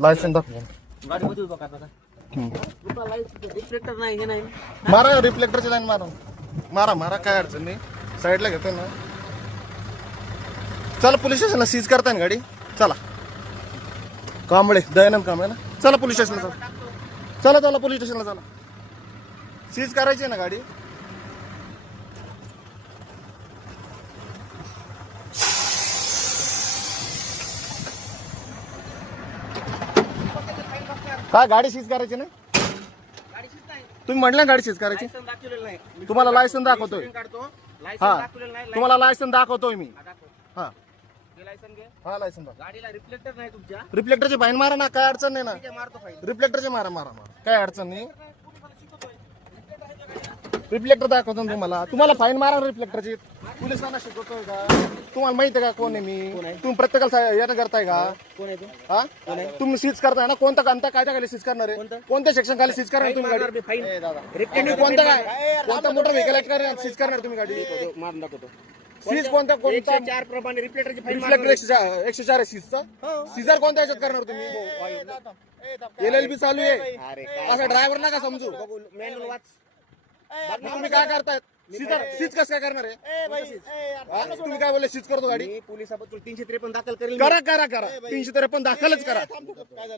Licence दाखव. गाडीमध्ये उभा करता का? तुला रिफ्लेक्टर नाही हे नाही. मारा रिफ्लेक्टरची लाईन मारा मारा मारा, काय अडचण नाही. साईडला घेतोय ना. चला पोलीस स्टेशनला सीज करताय ना गाडी. चला कांबळे दयानंद कांबळे ना. चला पोलीस स्टेशनला चला. चला चला पोलीस स्टेशनला चला. सीज करायची आहे ना गाडी. काय गाडी सीज करायची ना. गाडी शिस्त नाही. तुम्ही म्हटलं ना गाडी सीज करायची. लायसन दाखवलेलं नाही. तुम्हाला लायसन दाखवतोय. स्क्रीन काढतो. लायसन हा दाखवलेलं नाही. तुम्हाला लायसन दाखवतोय मी. हा, दाखव. हा हे लायसन घे. हा लायसन दाखव. गाडीला रिफ्लेक्टर नाही तुमच्या. रिफ्लेक्टरची फाईन मारा ना, काय अडचण नाही ना. ठीक आहे, मारतो फाईन. रिफ्लेक्टरचे मारा मारा मारा, काय अडचण नाही. रिफ्लेक्टर दाखवतो ना तुम्हाला. तुम्हाला फाईन मारा रिफ्लेक्टरची. पोलिसांना शिकवतोय का? तुम्हाला माहिती आहे का कोण आहे मी? तुम्ही प्रत्येकाला यानं करताय का? कोण आहे तू? हा तुम्ही सीज करताय ना. कोणता कांता कायद्या खाली सीज करणार आहे? कोणत्या सेक्शन खाली सीज करणार तुम्ही गाडी? फाईन. तुम्ही कोणता काय कोणता मोटर व्हेकल सीज करणार तुम्ही गाडी? मारून दाखवतो. सीज कोणता कोणता 104 प्रमाणे रिफ्लेक्टरची फाईन रिफ्लेक्टर 104 आहे सीजचा. सीजर कोणत्या ह्याच्यात करणार तुम्ही? LLB चालू आहे. अरे असं ड्रायव्हर नका समजू. मॅन्युअल वाच. मग तुम्ही काय करतायत? सीज कसं काय करणार आहे? हा? तुम्ही काय बोलले? सीज करतो गाडी. मी पोलिसाबद्दल 353 दाखल करेल. करा करा करा 353 दाखलच करा.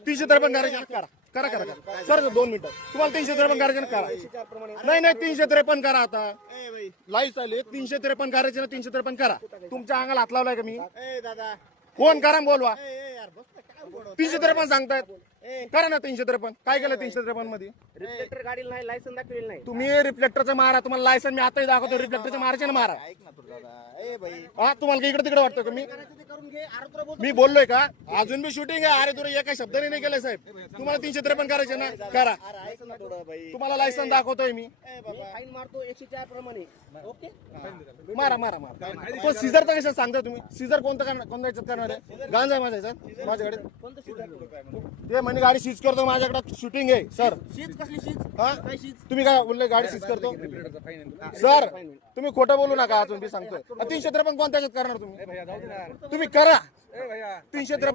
353 करायचे करा करा करा करा. सर 2 मिनिटं. तुम्हाला 353 करायचे ना करा. 4 प्रमाणे. नाही नाही 353 करा. आता लाईव्ह चालू आहे. 353 करायचे ना 353 करा. तुमच्या अंगाला हात लावलाय का मी? दादा फोन करा बोलवा. 353 सांगतायत. करा ना 353. काय केलं 353 मध्ये? रिफ्लेक्टर गाडीला नाही, लायसन दाखवलेलं नाही. तुम्ही रिफ्लेक्टरचं मारा. तुम्हाला लायसन मी आताही दाखवतो. रिफ्लेक्टरचे मारायचे ना मारा. हा तुम्हाला इकडे तिकडे वाटतं का मी? करून घे. अरे तुला बोलतो. मी बोललोय का? अजून मी शूटिंग आहे. अरे तुला एका शब्दाने नाही केलंय साहेब. तुम्हाला 353 करायचे ना करा. अरे ऐक ना थोडं बाई. तुम्हाला लायसन दाखवतोय मी. फाईन मारतो 104 प्रमाणे. ओके. मारा मारा मारा. तो सीझरचा कशा सांगता तुम्ही? सीझर कोणता याच्यात करणार आहे? गांजा आहे माझ्या याच्यात माझ्याकडे. कोणतं सीज? ते म्हणे गाडी सीज करतो. माझ्याकडे शूटिंग आहे सर. शीज कसली शीज? हा काय शीज? तुम्ही काय बोलले? गाडी सीज करतो सर. तुम्ही खोटं बोलू नका. अजून मी सांगतोय 353 कोणत्या याच्यात करणार तुम्ही? तुम्ही करा 353